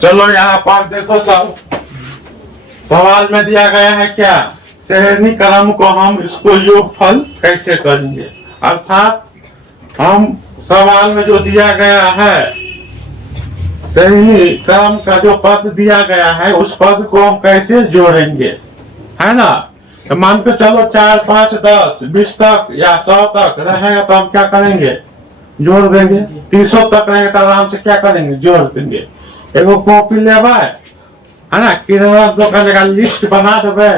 चलो यहाँ पर देखो सब सवाल में दिया गया है क्या, श्रेणी क्रम को हम इसको योगफल कैसे करेंगे। अर्थात हम सवाल में जो दिया गया है श्रेणी क्रम का जो पद दिया गया है उस पद को हम कैसे जोड़ेंगे, है ना। तो मान के चलो 4, 5, 10, 20 तक या 100 तक रहेगा तो हम क्या करेंगे, जोड़ देंगे। 300 तक रहेगा तो आराम से क्या करेंगे, जोड़ देंगे। एगो कॉपी लेवा है ना, किराना दुकान का लिस्ट बना देवे,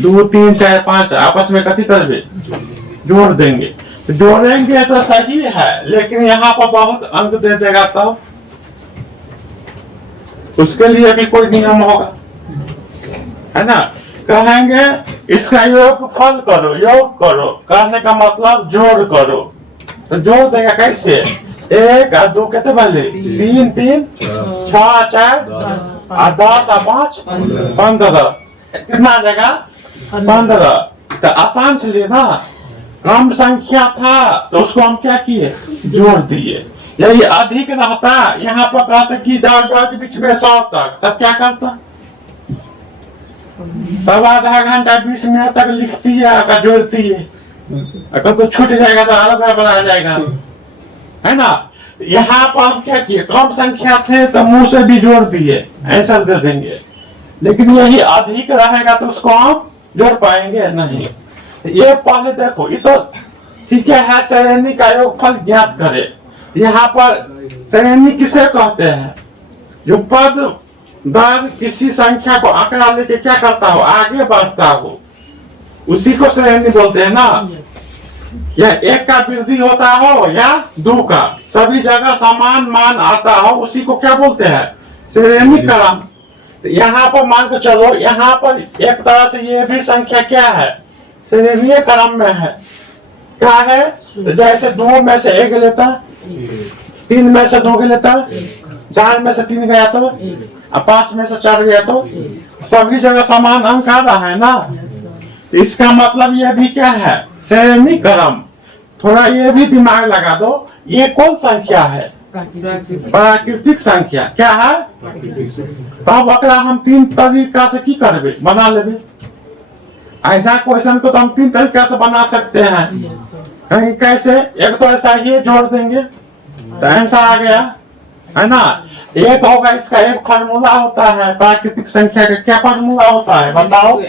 2, 3, 4, 5 आपस में कथी करवे, जोड़ देंगे। तो जोड़ेंगे तो सही है, लेकिन यहाँ पर बहुत अंक दे देगा तो उसके लिए भी कोई नियम होगा, है ना। कहेंगे इसका योग फल करो, योग करो, करने का मतलब जोड़ करो। तो जोड़ देगा कैसे, 1 और 2 कितने बने, 3, 3, 6, 4, 10 और 5, 15। कितना आ जाएगा, 15। तो आसान चलिए ना, कम संख्या था तो उसको हम क्या किए, जोड़ दिए। यही अधिक रहता, यहाँ पर कहते कि के बीच में 100 तक, तब क्या करता, तब आधा घंटा 20 मिनट तक लिखती है अगर जोड़ती है, अगर तो छूट जाएगा तो अलग बना जाएगा, है ना। यहाँ पर हम क्या किए, कम संख्या थे तो मुंह से भी जोड़ दिए, आंसर दे देंगे। लेकिन यही अधिक रहेगा तो उसको हम जोड़ पाएंगे नहीं। ये पहले देखो, ये तो ठीक है, श्रेणी का योगफल ज्ञात करे। यहाँ पर श्रेणी किसे कहते हैं, जो पद दर किसी संख्या को आंकड़ा लेके क्या करता हो, आगे बढ़ता हो, उसी को श्रेणी बोलते हैं ना। या 1 का वृद्धि होता हो या 2 का, सभी जगह समान मान आता हो, उसी को क्या बोलते हैं, श्रेणी क्रम। तो यहाँ पर मान के चलो, यहाँ पर एक तरह से ये भी संख्या क्या है, श्रेणी क्रम में है। क्या है, तो जैसे 2 में से 1 लेता, 3 में से 2 लेता, 4 में से 3 गया तो, 5 में से 4 गया तो, सभी जगह समान अंक आ रहा है ना। इसका मतलब यह भी क्या है, श्रेणी क्रम। थोड़ा ये भी दिमाग लगा दो, ये कौन संख्या है, प्राकृतिक संख्या। क्या है, तब अगर हम 3 तरीका से की करबे, बना लेबे। ऐसा क्वेश्चन को तो हम 3 तरीका से बना सकते हैं। कहीं कैसे, एक तो ऐसा ही जोड़ देंगे तो आंसर आ गया, है ना। एक होगा, इसका एक फार्मूला होता है प्राकृतिक संख्या का। क्या फार्मूला होता है बताओ,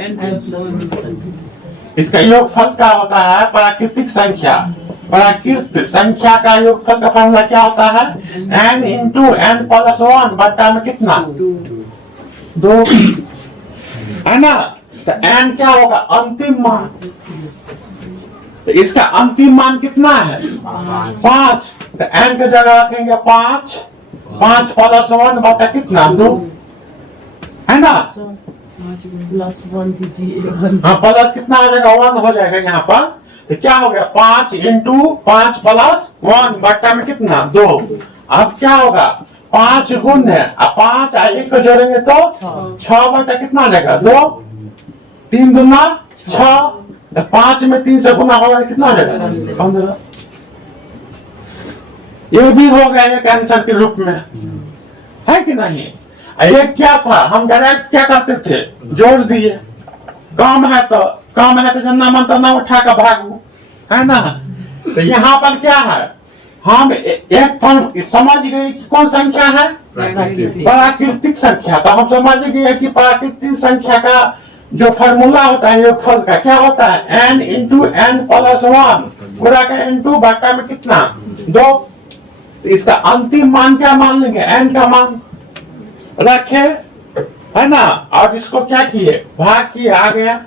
इसका योगफल का होता है प्राकृतिक संख्या। प्राकृतिक संख्या का योगफल का फार्मूला क्या होता है, n × n+1 बट्टा में कितना, 2, है ना। तो n क्या होगा, अंतिम मान। तो इसका अंतिम मान कितना है, 5। तो n के जगह रखेंगे 5, 5+1 बटा कितना, 2, है ना। +1 दीजिए, हाँ प्लस कितना आ जाएगा, 1 हो जाएगा यहाँ पर। तो क्या हो गया, 5 × 5+1 बट्टा में कितना, 2। अब क्या होगा, 5 गुण है, अब 5 और 1 को जोड़ेंगे तो 6 बटा कितना आ जाएगा, 2, 3 गुना 6। तो 5 में 3 से गुना होगा कितना आ जाएगा, 15। ये भी हो गया एक आंसर के रूप में, है कि नहीं। ये क्या था, हम डायरेक्ट क्या करते थे, जोड़ दिए। कम है तो जन्ना मन तना उठा कर भागू, है ना। तो यहाँ पर क्या है, हम एक फॉर्म समझ गए कि कौन संख्या है, प्राकृतिक संख्या। तो हम समझ गए कि प्राकृतिक संख्या का जो फार्मूला होता है योगफल का, क्या होता है, n × n+1 पूरा का n2 बटा में कितना, 2। तो इसका अंतिम मान क्या मान लेंगे, n का मान रखे, है ना। और इसको क्या किए, भाग किए, आ गया।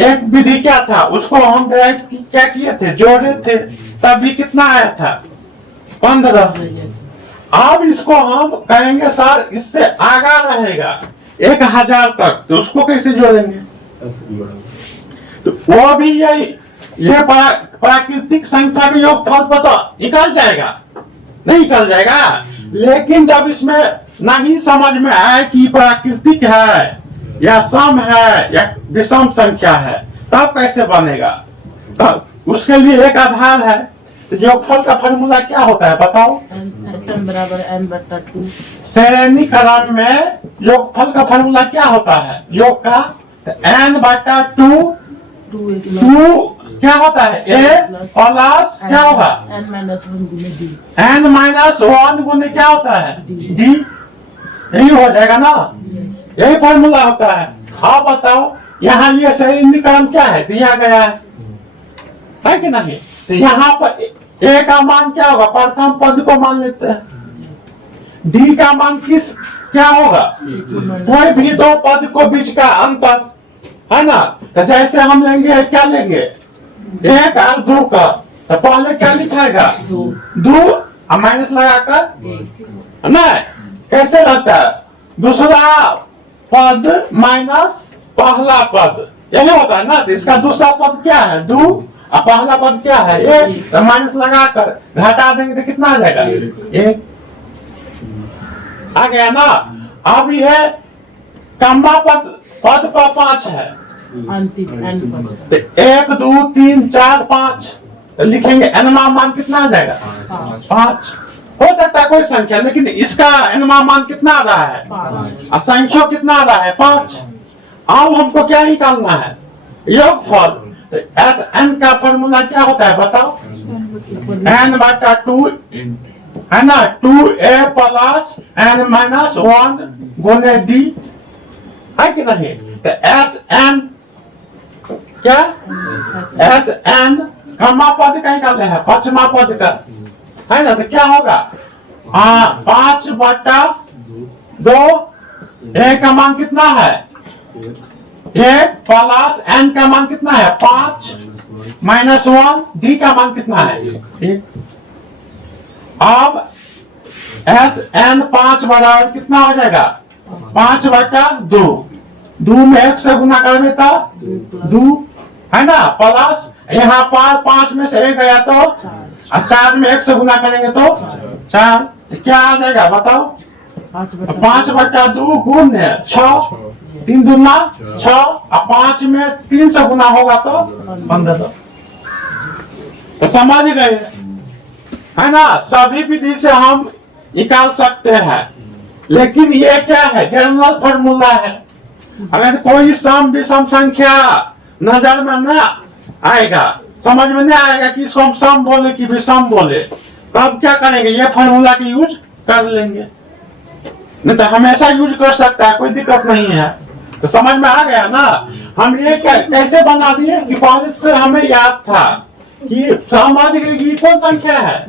एक विधि क्या था, उसको हम डायरेक्ट क्या किए थे, जोड़े थे, तब भी कितना आया था, 15। अब इसको हम कहेंगे सर इससे आगा रहेगा 1000 तक, तो उसको कैसे जोड़ेंगे। तो वो भी यही, ये प्राकृतिक संख्या के योगफल पता निकल जाएगा, नहीं निकल जाएगा। लेकिन जब इसमें नहीं समझ में आए कि प्राकृतिक है या सम है या विषम संख्या है, तब कैसे बनेगा। तब उसके लिए एक आधार है, तो योगफल का फॉर्मूला क्या होता है बताओ? Sm बराबर n/2। श्रेणी क्रम में योगफल का फॉर्मूला क्या होता है योग का? n/2 2 क्या होता है a प्लस क्या होगा n-1 गुने d। n-1 गुने क्या होता है d। यही हो जाएगा ना, यही फॉर्मूला होता है। आप बताओ यहाँ ये श्रेणी क्रम क्या है दिया गया है कि नहीं? तो यहाँ पर a का मान क्या होगा? प्रथम पद को मान लेते हैं। d का मान किस क्या होगा? कोई भी दो पद को बीच का अंतर है ना। तो जैसे हम लेंगे क्या लेंगे 1 और 2 का, तो पहले क्या लिखाएगा 2 और माइनस लगाकर नहीं कैसे लगता है दूसरा पद माइनस पहला पद, यही होता है ना। तो इसका दूसरा पद क्या है 2 और पहला पद क्या है 1, तो माइनस लगाकर घटा देंगे तो कितना आ जाएगा 1 आ गया ना। अब यह कम्बा पद पर 5 है, अंतिम n पद। तो 1 2 3 4 5 तो लिखेंगे एनमा मान कितना आ जाएगा 5। हो सकता है कोई संख्या, लेकिन इसका एनमा मान कितना आ रहा है 5। और संख्या कितना आ रहा है 5। अब हमको क्या निकालना है योगफल। तो एस एन का फॉर्मूला क्या होता है बताओ? n/2 है ना, 2a प्लस n-1 गुने d है कि नहीं? तो एस एन क्या एस एन कम्मा पद का निकालना है पांचवा पद का है ना। तो क्या होगा 5/2 a का मान कितना है 1 प्लस n का मान कितना है 5 -1 d का मान कितना है 1। अब एस एन 5 बराबर कितना हो जाएगा 5/2। 2 में 1 से गुना करेंगे तो 2 है ना, प्लस यहाँ पर 5 में से 1 गया तो 4 में 1 से गुना करेंगे तो 4। क्या आ जाएगा बताओ 5/2 गुने 6 3 दूना 6 और 5 में 3 से गुना होगा तो 15। तो समझ गए है ना। सभी विधि से हम निकाल सकते हैं, लेकिन ये क्या है जनरल फॉर्मूला है। अगर कोई सम विषम संख्या नजर में न आएगा, समझ में नहीं आएगा कि इसको हम सम बोले कि विषम बोले, तब क्या करेंगे ये फॉर्मूला की यूज कर लेंगे। नहीं तो हमेशा यूज कर सकता है, कोई दिक्कत नहीं है। तो समझ में आ गया ना। हम ये कैसे बना दिए कि पहले से हमें याद था कि समझ गए कि कौन संख्या है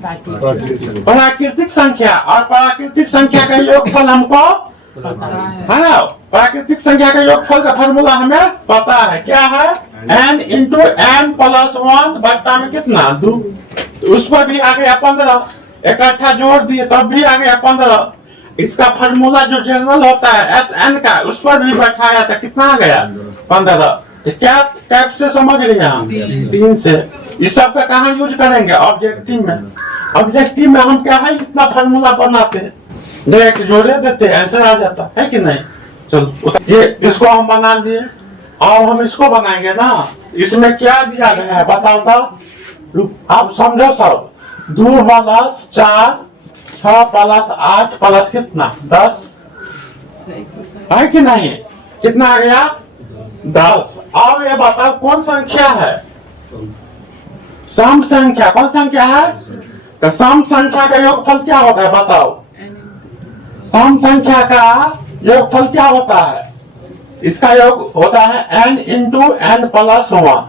प्राकृतिक संख्या, और प्राकृतिक संख्या का योगफल हमको है ना। प्राकृतिक संख्या का योगफल का फॉर्मूला हमें पता है क्या है n इंटू n प्लस 1 बट्टा में कितना 2। उस पर भी आ गया 15, इकट्ठा जोड़ दिए तब भी आ गया 15। इसका फॉर्मूला जो जनरल होता है एस एन का, उस पर भी बैठाया था कितना आ गया 15। तो क्या टाइप से समझ लिया हम 3 से। इस सब का कहाँ यूज करेंगे ऑब्जेक्टिव में। ऑब्जेक्टिव में हम क्या है इतना फॉर्मूला बनाते हैं, डायरेक्ट जोड़े देते हैं आंसर आ जाता है कि नहीं। चलो ये इसको हम बना लिए, और हम इसको बनाएंगे ना। इसमें क्या दिया गया है बताओ तो आप समझो सब। 2 प्लस 4 6 प्लस 8 प्लस कितना 10 है कि नहीं। कितना आ गया 10। अब ये बताओ कौन संख्या है सम संख्या। कौन संख्या है? तो सम संख्या का योगफल क्या होता है बताओ। सम संख्या का योगफल क्या होता है? इसका योग होता है n इंटू n प्लस 1।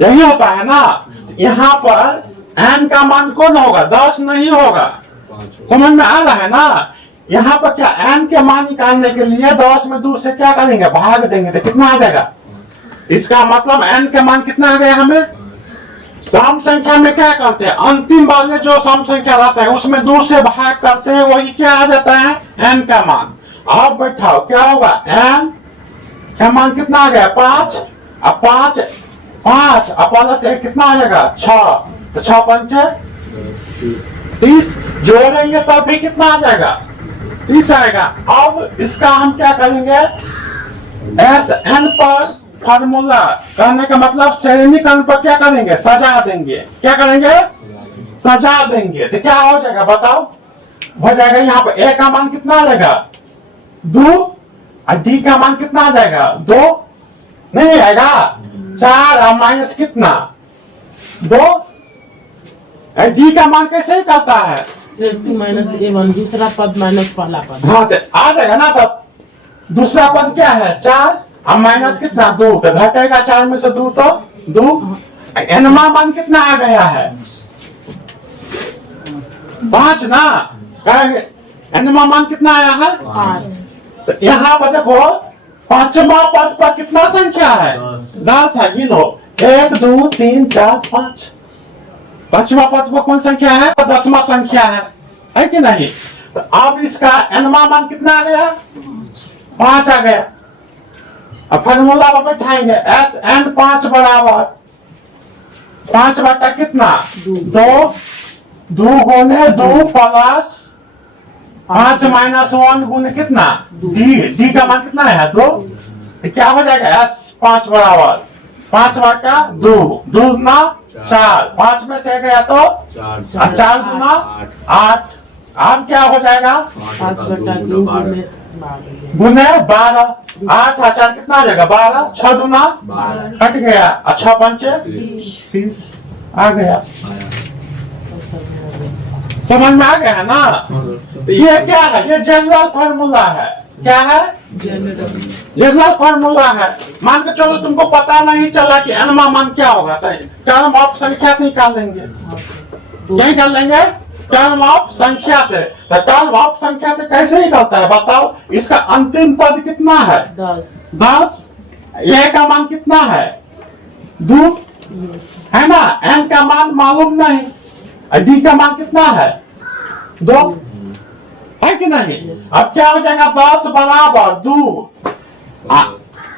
यही होता है ना। यहाँ पर n का मान कौन होगा 10 नहीं होगा। समझ में आ रहा है ना। यहाँ पर क्या n के मान निकालने के लिए 10 में 2 से क्या करेंगे भाग देंगे तो कितना आ जाएगा। इसका मतलब n के मान कितना आ गया हमें। सम संख्या में क्या करते हैं अंतिम वाले जो सम संख्या रहता है उसमें 2 से भाग करते हैं, वही क्या आ जाता है n का मान। अब बैठाओ क्या होगा n का मान कितना आ गया 5 अब 5 अब प्लस 1 कितना आ जाएगा 6। तो 6 पंचे 30 जोड़ेंगे तब भी कितना आ जाएगा 30 आएगा। अब इसका हम क्या करेंगे एस एन पर फार्मूला कहने का मतलब श्रेणीकरण पर क्या करेंगे, सजा देंगे। क्या करेंगे, सजा देंगे। तो क्या हो जाएगा बताओ, हो जाएगा यहाँ पर ए का मान कितना आ जाएगा 2 और डी का मान कितना आ जाएगा 2, नहीं आएगा 4 और माइनस कितना 2। डी का मान कैसे कहता है 2 माइनस A1 दूसरा पद माइनस पहला पद। हाँ तो आ जाएगा ना। तब दूसरा पद क्या है 4 और माइनस कितना 2, तो घटेगा 4 में से 2 तो 2। एनमा मान कितना आ गया है 5 ना, कहेंगे एनमा मान कितना आया है 5। तो यहाँ पर देखो पांचवा पद पर कितना संख्या है 10 है। गिनो 1 2 3 4 5। पांचवा पद पर कौन संख्या है 10वां संख्या है कि नहीं। तो अब इसका एनमा मान कितना आ गया 5 आ गया। अब फॉर्मूला पर बैठाएंगे एस एन 5 बराबर 5 बटा कितना 2 गुने 2 प्लस 5 माइनस 1 गुने कितना डी का मान कितना है 2। क्या हो जाएगा एस 5 बराबर 5 बटा 2 गुना 4, 5 में से गया तो 4 गुना 8। अब क्या हो जाएगा 5 बटा 2 गुने 12, 8 और 4 कितना आ जाएगा 12, 6 गुना कट गया, 6 पंचे 30 आ गया। समझ में आ गया है ना। ये क्या है, ये जनरल फार्मूला है। क्या है जनरल फार्मूला है। मान के चलो तुमको पता नहीं चला कि एनमा मान क्या होगा, टर्म ऑफ संख्या से निकाल लेंगे। क्या निकाल लेंगे टर्म ऑफ संख्या से। तो टर्म ऑफ संख्या से कैसे निकलता है बताओ। इसका अंतिम पद कितना है 10। ए का मान कितना है 2 है ना, एन का मान मालूम नहीं, डी का मान कितना है 2 है कि नहीं। अब क्या हो जाएगा 10 बराबर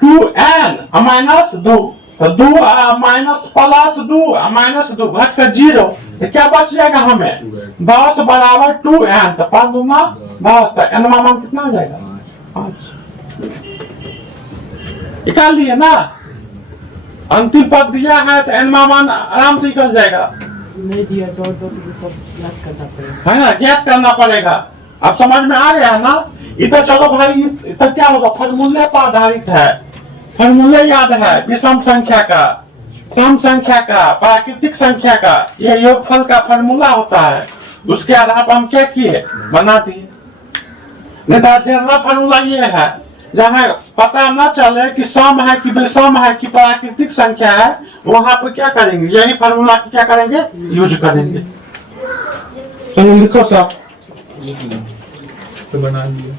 2n माइनस 2, तो 2 माइनस प्लस 2 माइनस 2 घट कर 0, तो क्या बच जाएगा हमें 10 बराबर 2n, तो 5 दूंगा 10, तो n मान कितना हो जाएगा 5। निकाल लिए ना, अंतिम पद दिया है तो n मान आराम से निकल जाएगा। नहीं दिया डॉट याद करना पड़ेगा, है ना, ज्ञात करना पड़ेगा। अब समझ में आ गया ना। इधर चलो भाई, इधर क्या होगा फॉर्मूले पर आधारित है। फॉर्मूले याद है विषम संख्या का, सम संख्या का, प्राकृतिक संख्या का, ये योगफल का फॉर्मूला होता है। उसके आधार पर हम क्या किए बना दिए। नहीं तो जनरल फॉर्मूला ये है, जहाँ पता न चले कि सम है कि विषम है कि प्राकृतिक संख्या है, वहां पर क्या करेंगे यही फॉर्मूला क्या करेंगे यूज करेंगे। चलो लिखो सब, तो बना लिया।